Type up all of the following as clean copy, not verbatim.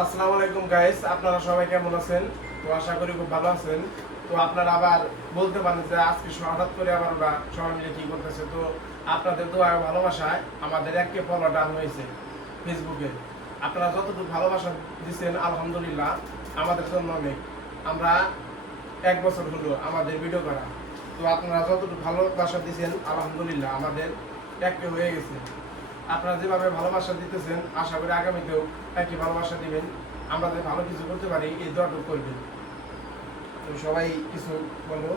আসসালামু আলাইকুম গাইস, আপনারা সবাই কেমন আছেন? তো আশা করি খুব ভালো আছেন। তো আপনারা আবার বলতে পারেন যে আজকে হঠাৎ করে আবার ওরা সবাই মিলে কি করতেছে। তো আপনাদের দোয়া ও ভালোবাসায় আমাদের 1K ফলো ডান হয়েছে ফেসবুকে। আপনারা যতটুকু ভালোবাসা দিচ্ছেন আলহামদুলিল্লাহ আমাদের জন্য অনেক। আমরা 1 বছর হলো আমাদের ভিডিও করা। তো আপনারা যতটুকু ভালোবাসা দিচ্ছেন আলহামদুলিল্লাহ আমাদের 1K হয়ে গেছে। আপনারা যেভাবে ভালোবাসা দিতেছেন আশা করি আগামীতেও একই ভালোবাসা দিবেন। আমরা যে ভালো কিছু করতে পারি এই দোয়াটুকু করবেন। তো সবাই কিছু বলো।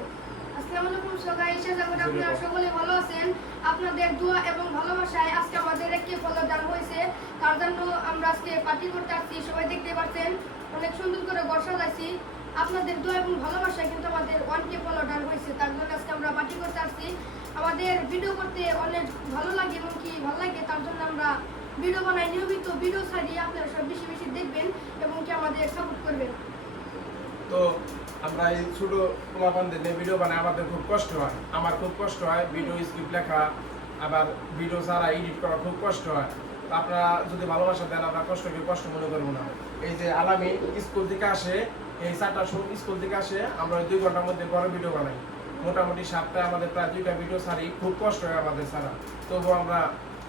আসসালামু আলাইকুম গাইস, আশা করি আপনারা সকলে ভালো আছেন। আপনাদের দোয়া এবং ভালোবাসায় আজকে আমাদের একটি ফলো ডান হয়েছে। তার জন্য আমরা আজকে পার্টি করতে আসছি। সবাই দেখতে পাচ্ছেন অনেক সুন্দর করে ঘর সাজাইছি। আপনাদের দোয়া এবং ভালোবাসায় কিন্তু আমাদের 1K ফলো ডান হয়েছে। তার জন্য আজকে আমরা পার্টি করতে আসছি। আমাদের ভিডিও করতে অনেক ভালো লাগে এবং কি ভালো লাগে, তার জন্য আমরা ভিডিও বানাই, নিয়মিত ভিডিও ছাড়ি। আপনারা সব বেশি বেশি দেখবেন এবং কি আমাদের সাপোর্ট করবেন। তো আমরা এই ছোট পোলাপানদের নিয়ে ভিডিও বানাই, আমাদের খুব কষ্ট হয়। আমার খুব কষ্ট হয় ভিডিও স্ক্রিপ্ট লেখা, আবার ভিডিও ছাড়া এডিট করা খুব কষ্ট হয়। তো আপনারা যদি ভালোবাসা দেন আমরা কষ্টকে কষ্ট মনে করবো না। এই যে আলামি স্কুল থেকে আসে, এই 4টার সময় স্কুল থেকে আসে, আমরা ওই 2 ঘন্টার মধ্যে বড় ভিডিও বানাই। মোটামুটি 7টায় আমাদের প্রায় 2টা ভিডিও ছাড়ি। খুব কষ্ট হয় আমাদের ছাড়া, তবুও আমরা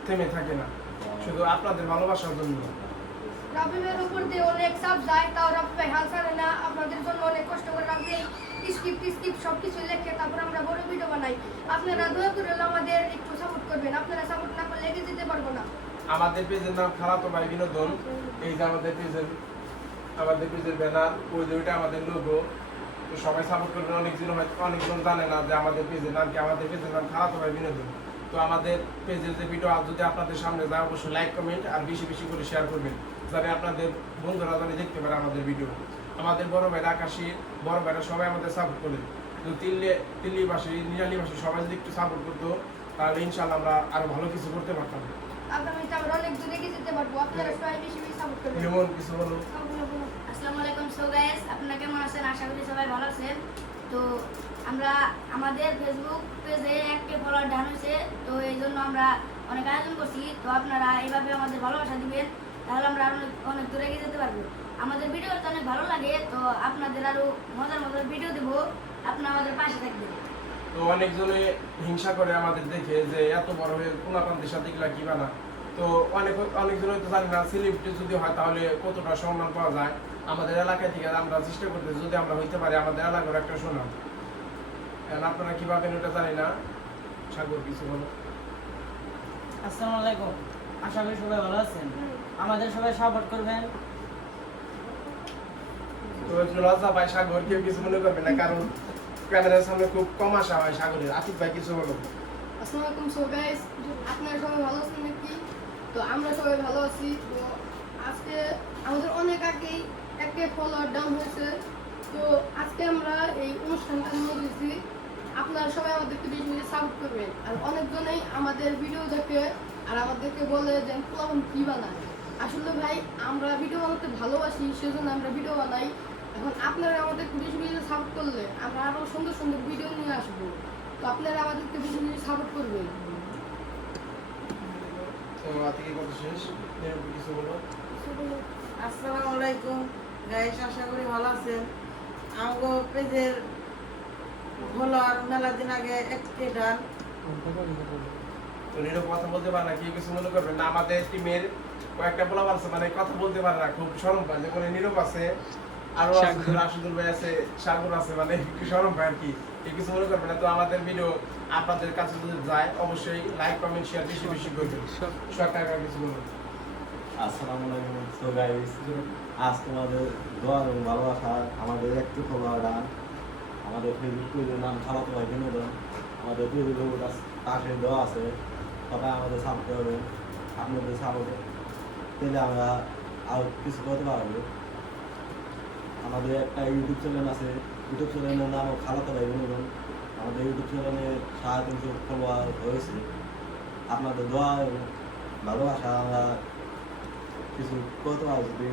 থেমে থাকি না, শুধু আপনাদের ভালোবাসার জন্য। রাবিবের উপর দিয়ে অনেক চাপ যায়, তাও রাবি ভাই হাল ছাড়ে না। আপনাদের জন্য অনেক কষ্ট করে রাবি স্ক্রিপ্ট সব কিছু লেখে, তারপর আমরা বড় ভিডিও বানাই। আপনারা দয়া করে আমাদের একটু সাপোর্ট করবেন। আপনারা সাপোর্ট না করলে এগিয়ে যেতে পারবো না। আমাদের পেজের নাম খালাতো ভাই বিনোদন। এই যে আমাদের পেজের ব্যানার, ওই যে ওইটা আমাদের লোগো। তো সবাই সাপোর্ট করবেন। অনেকজন জানে না যে আমাদের পেজের নাম কি। আমাদের পেজের নাম খালাতো ভাই বিনোদন। তো আমাদের পেজের যে ভিডিও যদি আপনাদের সামনে যায় অবশ্যই লাইক কমেন্ট আর বেশি বেশি করে শেয়ার করবেন, যাতে আপনাদের বন্ধুরা জানি দেখতে পারে আমাদের ভিডিও। আমাদের বড় ভাইরা আকাশী, বড় ভাইরা সবাই আমাদের সাপোর্ট করে। তো দিল্লিবাসী, নিরালিবাসী সবাই যদি একটু সাপোর্ট করতো তাহলে ইনশাল্লাহ আমরা আরো ভালো কিছু করতে পারতাম। আগামীতে আমরা অনেক দূরে এগিয়ে যেতে পারবো। আপনারা সবাই বেশি বেশি সাপোর্ট করবেন। যেমন কিছু বলো। আসসালামু আলাইকুম গাইস, আপনারা কেমন আছেন? আশা করি সবাই ভালো আছেন। তো আমরা আমাদের ফেসবুক পেজে 1K ফলোয়ার ডান হয়েছে, তো এই জন্য আমরা অনেক আয়োজন করছি। তো আপনারা এইভাবে আমাদের ভালোবাসা দিবেন, তাহলে আমরা অনেক অনেক দূরে এগিয়ে যেতে পারবো। আমাদের ভিডিওটা অনেক ভালো লাগে, তো আপনাদের আরো মজার মজার ভিডিও দেবো, আপনারা আমাদের পাশে থাকবেন। তো অনেকজনে হিংসা করে আমাদের দেখে যে এত বড় হয়ে কোনাকান্তির সাথে এগুলা কি বানা। তো অনেকজন হয়তো জানি না সেলিব্রিটি যদি হয় তাহলে কতটা সম্মান পাওয়া যায়। আমাদের এলাকা থেকে আমরা চেষ্টা করতেছি যদি আমরা হইতে পারি আমাদের এলাকার একটা সুনাম। আপনারা কি ভাবেন ওটা জানি না। সাগর কিছু বলো। আসসালামু আলাইকুম, আশা করি সবাই ভালো আছেন। আমাদের সবাই সাপোর্ট করবেন। তো একটু লজ্জা পাই সাগর, কেউ কিছু মনে করবে না, কারণ ক্যামেরার সামনে খুব কম আসা হয় সাগরের। আতিক ভাই কিছু বলো। আসসালামু আলাইকুম গাইস, আপনারা সবাই ভালো আছেন নাকি? তো আমরা সবাই ভালো আছি। তো আজকে আমাদের অনেক আগেই 1K ফলোয়ার ডাউন হয়েছে। তো আজকে আমরা এই অনুষ্ঠানটা নিয়ে গেছি। আপনারা সবাই আমাদেরকে বেশি বেশি সাপোর্ট করবেন। আর অনেকজনেই আমাদের ভিডিও দেখে আর আমাদেরকে বলে যে পোলাপান কি বানায়। আসলে ভাই আমরা ভিডিও বানাতে ভালোবাসি, সেজন্য আমরা ভিডিও বানাই। এখন আপনারা আমাদেরকে বেশি বেশি সাপোর্ট করলে আমরা আরো সুন্দর সুন্দর ভিডিও নিয়ে আসবো। তো আপনারা আমাদেরকে বেশি বেশি সাপোর্ট করবেন। তো আতিকে কথা শেষ, কিছু বলো। আসসালামু আলাইকুম গাইস, আশা করি ভালো আছেন। আমগো পেজের ফলোয়ার মেলা দিন আগে 1K ডান। তো নীরব কথা বলতে পারে না, কেউ কিছু মনে করবেন না। আমাদের টিমের কয়েকটা পোলাপান আছে মানে কথা বলতে পারে না, খুব শরম পায়। যেমন নীরব আছে, আরো রাশিদুল ভাই আছে, সাগর আছে, মানে একটু শরম পায় আর কি। কেউ কিছু মনে করবে না। তো আমাদের ভিডিও আপনাদের কাছে যদি যায় অবশ্যই লাইক কমেন্ট শেয়ার বেশি বেশি করবেন। সরকার কিছু বলুন। আসসালামু আলাইকুম। সো গাইস, আজ তোমাদের দোয়া এবং ভালোবাসা আমাদের একটু ফলোয়ার ডান। আমাদের ফেসবুক পেজের নাম খালাতো ভাই বিনোদন। আমাদের পেজের লোগোটা পাশে দেওয়া আছে, সবাই আমাদের সাপোর্ট করবেন। আপনাদের সাপোর্ট পেলে আমরা আর কিছু করতে পারবো। আমাদের একটা ইউটিউব চ্যানেল আছে, ইউটিউব চ্যানেলের নাম খালাতো ভাই বিনোদন। আমাদের ইউটিউব চ্যানেলে 350 ফলোয়ার হয়েছে। আপনাদের দোয়া এবং ভালোবাসা আমরা কিছু করতে পারছি।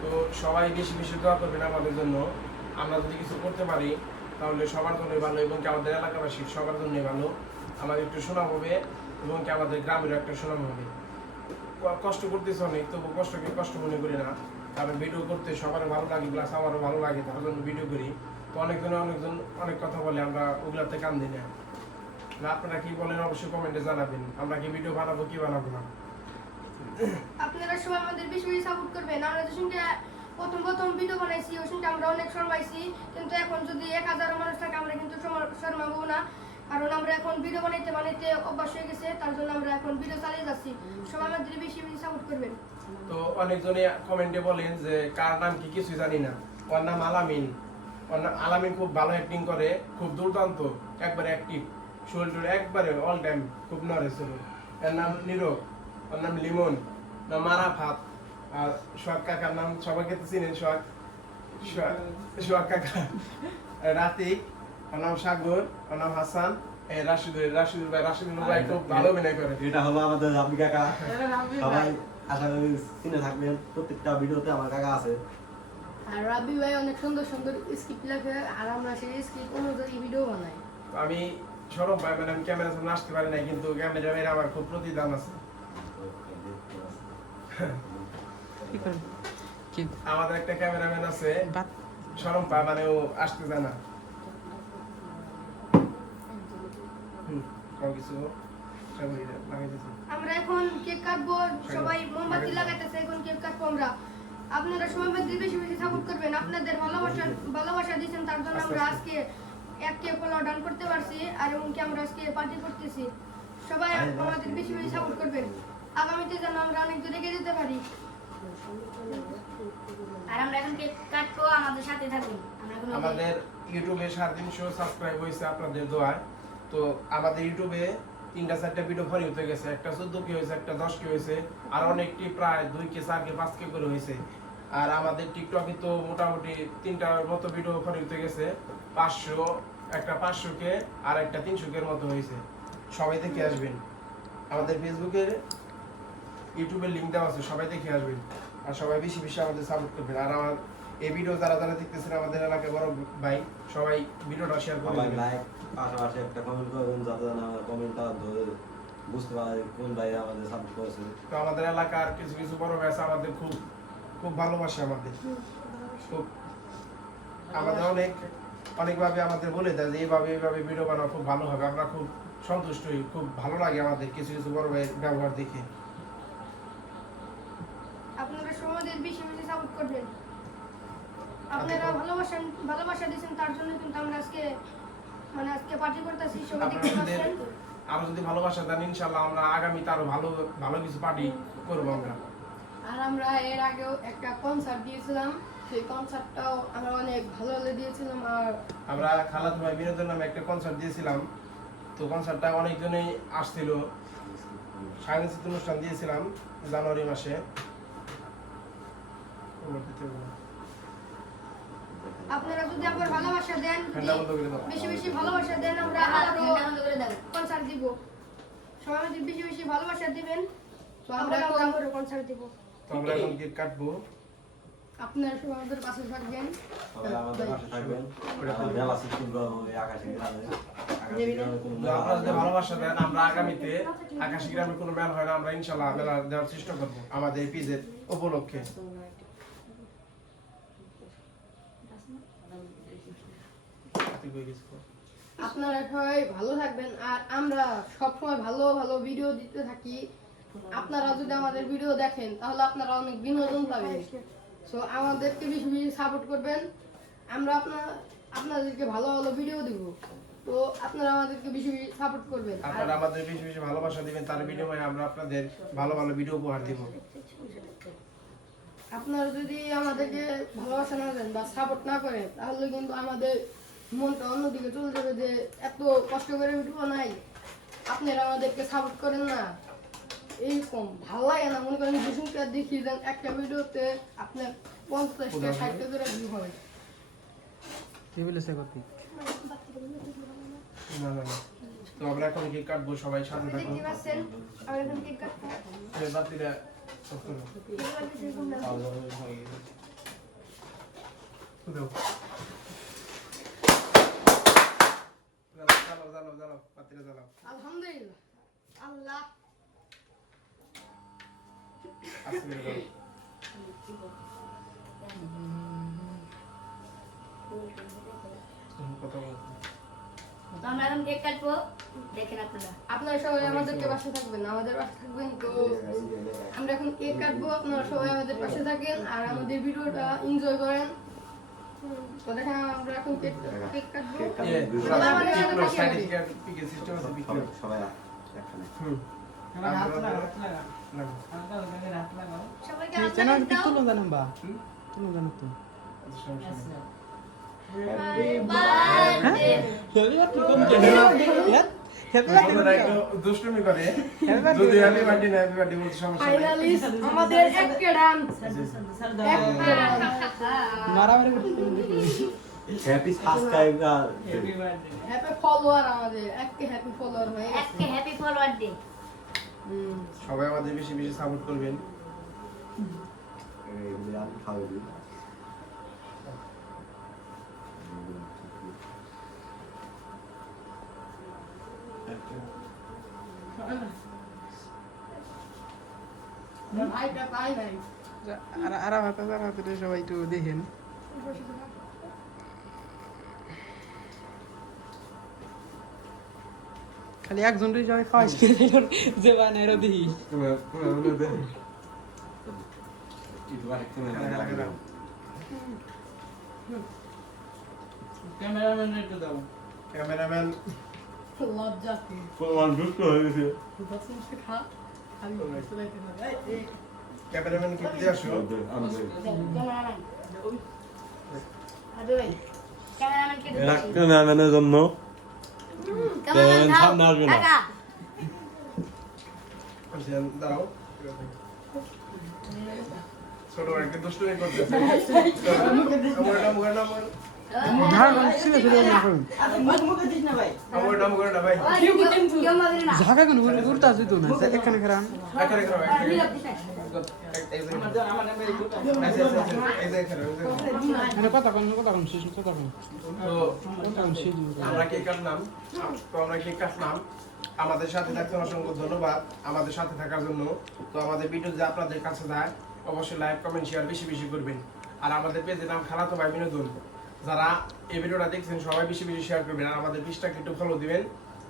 তো সবাই বেশি বেশি দোয়া করবেন আমাদের জন্য। আমরা যদি কিছু করতে পারি তাহলে সবার জন্যই ভালো এবং কি আমাদের এলাকাবাসী সবার জন্যই ভালো। আমাদের একটু সুনাম হবে এবং কি আমাদের গ্রামেরও একটা সুনাম হবে। কষ্ট করতেছে অনেক, তবু কষ্টকে কষ্ট মনে করি না, কারণ ভিডিও করতে সবার ভালো লাগে, প্লাস আমারও ভালো লাগে, তার জন্য ভিডিও করি। তো অনেকজন অনেক কথা বলে, আমরা ওগুলাতে কান দিই না। আপনারা কি বলেন অবশ্যই কমেন্টে জানাবেন, আমরা কি ভিডিও বানাবো কি বানাবো না। আপনারা সবাই আমাদের বেশি বেশি সাপোর্ট করবেন। আমরা তো শুনতে প্রথম ভিডিও বানাইছি, ওই শুনতে আমরা অনেক শর্মাইছি, কিন্তু এখন যদি 1000 মানুষ থাকে আমরা কিন্তু শর্মাবো না, কারণ আমরা এখন ভিডিও বানাইতে অভ্যাস হয়ে গেছে, তার জন্য আমরা এখন ভিডিও চালিয়ে যাচ্ছি। সবাই আমাদের বেশি বেশি সাপোর্ট করবেন। তো অনেকজনে কমেন্টে বলেন যে কার নাম কি কিছুই জানি না, ওর নাম আলামিন। আলামিন খুব ভালো অ্যাক্টিং করে, খুব দুর্দান্ত, একবারে অ্যাক্টিভ, শরীর একবারে অল টাইম খুব নড়ে ছিল। এর নাম নীরব, ওর নাম লিমন, নাম মারাফাত। আর সোহাগ কাকার নাম সবাইকে তো চিনেন, সোহাগ কাকা। রাতিক, ওর নাম সাগর, ওর নাম হাসান। রাশিদুল ভাই খুব ভালো অভিনয় করে। এটা হলো আমাদের রাব্বি কাকা, এটা রাব্বি সবাই ভাই। আশা করি চিনে থাকবেন, প্রত্যেকটা ভিডিওতে আমার কাকা আছে। আর রাব্বি ভাই অনেক সুন্দর সুন্দর স্ক্রিপ্ট লেখে, আর আমরা সেই স্ক্রিপ্ট অনুযায়ী ভিডিও বানাই। আমি সরব ভাই, মানে আমি ক্যামেরার সামনে আসতে পারি নাই, কিন্তু ক্যামেরা আমার খুব প্রতিদান আছে। আমাদের একটা ক্যামেরাম্যান আছে সরম ভাই, মানে ও আসতে জানা কিছু আমরা এখন কেক কাটবো, সবাই মোমবাতি লাগাইতেছে, এখন কেক কাটবো আমরা। আপনারা সবাই আমাদের বেশি বেশি সাপোর্ট করবেন, আপনাদের ভালোবাসা দিয়েছেন, তার জন্য আমরা আজকে 1K ফলোয়ার ডান করতে পারছি, আর এমনকি আমরা আজকে পার্টি করতেছি। সবাই আমাদের বেশি বেশি সাপোর্ট করবেন, আগামীতে যেন আমরা অনেক দূরে এগিয়ে যেতে পারি। আর আমরা এখন কেক কাটবো, আমাদের সাথে থাকুন। আমাদের ইউটিউবে 350 সাবস্ক্রাইব হয়েছে আপনাদের দোয়ায়। তো আমাদের ইউটিউবে 3-4টা ভিডিও ভরে হতে গেছে, একটা 14 কে হয়েছে, একটা 10 কে হয়েছে, আর অনেকটি প্রায় 2 কে 4 কে 5 কে করে হয়েছে। আর আমাদের টিকটকে তো মোটামুটি 3টার মতো ভিডিও ভরে হতে গেছে, 500, একটা 500 কে আর একটা 300 কের মতো হয়েছে। সবাই দেখে আসবেন, আমাদের ফেসবুকের ইউটিউবের লিংক দেওয়া আছে, সবাই দেখে আসবেন, আর সবাই বেশি বেশি আমাদের সাপোর্ট করবেন। আর আমার এই ভিডিও যারা দেখতেছেন আমাদের এলাকায় বড় ভাই, সবাই ভিডিওটা শেয়ার সবাই করবেন। লাইক, পাশাপাশি একটা কমেন্ট করবেন, যাতে আমার কমেন্টটা ধরে বুঝতে পারে কোন ভাই আমাদের সাপোর্ট করেছে। তো আমাদের এলাকার কিছু কিছু বড় ভাই আছে, আমাদের খুব খুব ভালোবাসে, আমাদের খুব, আমাদের অনেকভাবে আমাদের বলে দেয় যে এইভাবে ভিডিও বানাও, খুব ভালো হবে। আমরা খুব সন্তুষ্ট হই, খুব ভালো লাগে আমাদের কিছু কিছু বড় ভাইয়ের ব্যবহার দেখে। আপনারা সবাই আমাদের বেশি বেশি সাপোর্ট করবেন, আপনারা ভালোবাসা দিয়েছেন, তার জন্য কিন্তু আমরা আজকে পার্টি করতেছি। সবাই দেখতে পাচ্ছেন, আরো যদি ভালোবাসা দেন ইনশাআল্লাহ আমরা আগামীতে আরো ভালো ভালো কিছু পার্টি করবো আমরা। আর আমরা এর আগেও একটা কনসার্ট দিয়েছিলাম, সেই কনসার্টটাও আমরা অনেক ভালো দিয়েছিলাম। আর আমরা খালাতো ভাই বিনোদন নামে একটা কনসার্ট দিয়েছিলাম, তো কনসার্টটা অনেকজনেই আসছিল, সাংস্কৃতিক অনুষ্ঠান দিয়েছিলাম জানুয়ারি মাসে। আপনারা যদি আবার ভালোবাসা দেন, ঠান্ডা বন্ধ করে দাও। বেশি বেশি ভালোবাসা দেন, আমরা আরো কনসার্ট দিব। সবাই আমাদের বেশি বেশি ভালোবাসা দিবেন, তো আমরা আরো কনসার্ট দিব। তো আমরা এখন কেক কাটবো। আপনারা সবাই আমাদের পাশে থাকবেন, সবাই আমাদের পাশে থাকবেন। মেলা সৃষ্টি করবো এই আকাশী গ্রামে। আকাশী গ্রামে কোনো তো মেলা আপনারা যদি হয় না। ভালোবাসা দেন, আমরা আগামীতে আকাশী গ্রামে কোনো মেলা হয় না, আমরা ইনশাআল্লাহ মেলা দেওয়ার চেষ্টা করবো আমাদের পিজের উপলক্ষে। আপনারা সবাই ভালো থাকবেন, আর আমরা সবসময় ভালো ভালো ভিডিও দিতে থাকি। আপনারা যদি আমাদের ভিডিও দেখেন তাহলে আপনারা অনেক বিনোদন পাবেন, সো আমাদেরকে বেশি বেশি সাপোর্ট করবেন। আমরা আপনাদেরকে ভালো ভালো ভিডিও দিব, তো আপনারা আমাদেরকে বেশি বেশি সাপোর্ট করবেন। আর আপনারা আমাদের বেশি বেশি ভালোবাসা দিবেন, তার বিনিময়ে আমরা আপনাদের ভালো ভালো ভিডিও উপহার দিব। আপনারা যদি আমাদেরকে ভালোবাসা না দেন বা সাপোর্ট না করেন, তাহলে কিন্তু আমাদের মনটা অন্যদিকে চলে যাবে, যে এত কষ্ট করে ভিডিও নাই, আপনারা আমাদেরকে সাপোর্ট করেন না, এইরকম ভালো লাগে না। মনে করেন দুশোটা দেখি দেন একটা ভিডিওতে আপনার 50টা 60টা করে ভিউ হয়। না না না। তো আমরা এখন কেক কাটবো, সবাই সাথে থাকুন। দেখতে পাচ্ছেন আমরা এখন কেক কাটবো। এই বাতিটা অফ করো। দাও। জ্বালাও, বাতিটা জ্বালাও। আলহামদুলিল্লাহ, আল্লাহ কথা বল। তো আমরা এখন কেক কাটবো, দেখেন আপনারা। আপনারা সবাই আমাদেরকে পাশে থাকবেন, আমাদের পাশে থাকবেন। তো আমরা এখন কেক কাটবো, আপনারা সবাই আমাদের পাশে থাকেন আর আমাদের ভিডিওটা এনজয় করেন। তো দেখেন আমরা এখন কেক কাটবো। সবাই একখানে আমার হাত লাগা, হাত লাগা। হালকা হালকা হাত লাগাও। সবাইকে হাত লাগান দাও। দুষ্টুমি করে যদি হ্যাপি বার্থডে না হ্যাপি বার্থডে বলতে সমস্যা নেই। ফাইনালি আমাদের একটা ডান্স, স্যার দাও। একটা dance. Happy subscriber happy birthday. Happy follower আমাদের, একটা হ্যাপি ফলোয়ার হয়ে গেছে। একটা হ্যাপি ফরওয়ার্ড ডে। সবাই আমাদের বেশি বেশি সাপোর্ট করবেন। এগুলি আমি খাওয়াই দিই ভাইটা পাই নাই। আর হাতে সবাই একটু দেখেন খালি একজনই সবাই খাওয়াইছে যে বানাই দেখি ক্যামেরাম্যান একটু দাও। ক্যামেরাম্যান লজ্জা কি? হয়ে গেছে দশমিনিট খা, খালি চলাইতে হবে। এই ক্যামেরাম্যান কি দিয়ে আসো? ক্যামেরাম্যান। আদু ভাই। ক্যামেরাম্যানকে দিচ্ছি। ক্যামেরাম্যানের জন্য ক্যামেরাম্যান দাও। সামনে আসবে না। টাকা। দাও। ছোট একটা দুষ্টুমি করতেছে। আমার মুখে দিস না ভাই। নাম করে না ভাই। কেউ মারবে না। ঝাঁকা কোনো ঘুরতে আসি তো না এখানে খারান এখানে করো, এখানে। নীরব দিস না। আমার নামে একটু এই যে এখানে, এই যে। মানে কথা কোন শেষ কথা কোন তো শেষ আমরা কেক কাটলাম, আমাদের সাথে থাকতে অসংখ্য ধন্যবাদ আমাদের সাথে থাকার জন্য। তো আমাদের ভিডিও যে আপনাদের কাছে যায় অবশ্যই লাইক কমেন্ট শেয়ার বেশি বেশি করবেন। আর আমাদের পেজের নাম খালাতো ভাই বিনোদন। যারা এই ভিডিওটা দেখছেন সবাই বেশি বেশি শেয়ার করবেন আর আমাদের পেজটাকে একটু ফলো দিবেন।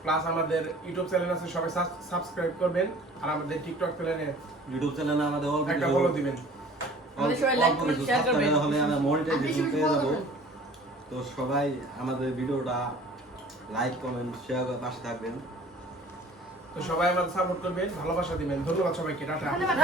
প্লাস আমাদের ইউটিউব চ্যানেল আছে, সবাই সাবস্ক্রাইব করবেন। আর আমাদের টিকটক চ্যানেলে ইউটিউব চ্যানেলে আমাদের অল্প একটা ফলো দিবেন। হলে আমরা মনিটাইজেশন পেয়ে যাবো। তো সবাই আমাদের ভিডিওটা লাইক কমেন্ট শেয়ার করে পাশে থাকবেন। তো সবাই আমাদের সাপোর্ট করবেন, ভালোবাসা দিবেন। ধন্যবাদ সবাইকে, টাটা। ধন্যবাদ।